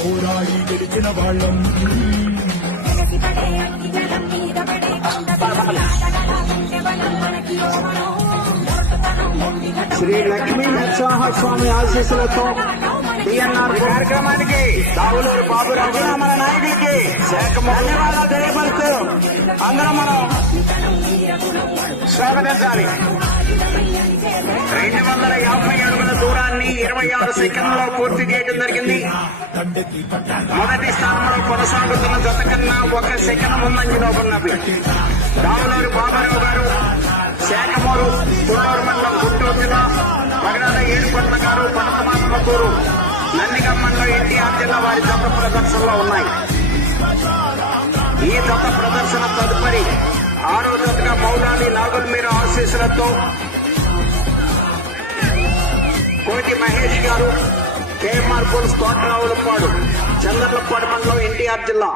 పోరాడి గెలిచిన వాళ్ళం. శ్రీ లక్ష్మీ నరసింహస్వామి ఆశీస్సులతో టిఎన్ఆర్ కార్యక్రమానికి దావులూరు బాబురావు మన నాయకుడికి ధన్యవాదాలు తెలియపరుస్తూ అందరం మనం స్వాగతించాలి. 250 అడుగుల దూరాన్ని 26 సెకండ్లలో పూర్తి చేయడం జరిగింది. మొదటి స్థానంలో కొనసాగుతున్న జత కన్నా 1 సెకండ్ ముందంజలో ఉన్నవి దావులూరు బాబురావు గారు, శాఖమూరు గుంటూరు మండలం, గుంటూరు జిల్లా, మగడాల ఏడుకొండ గారు, పనకమాత్మకూరు, నందిగం మండలం, ఎన్టీఆర్ జిల్లా వారి జత ప్రదర్శనలో ఉన్నాయి. ఈ జత ప్రదర్శన తదుపరి 6వ జతగా మౌలాలి నాగుల్మీర ఆశీస్సులతో కోటి మహేష్ గారు, కేఎంఆర్ పోలీస్ తోటరావులపాడు, చంద్రలపాడు మండలం, ఎన్టీఆర్ జిల్లా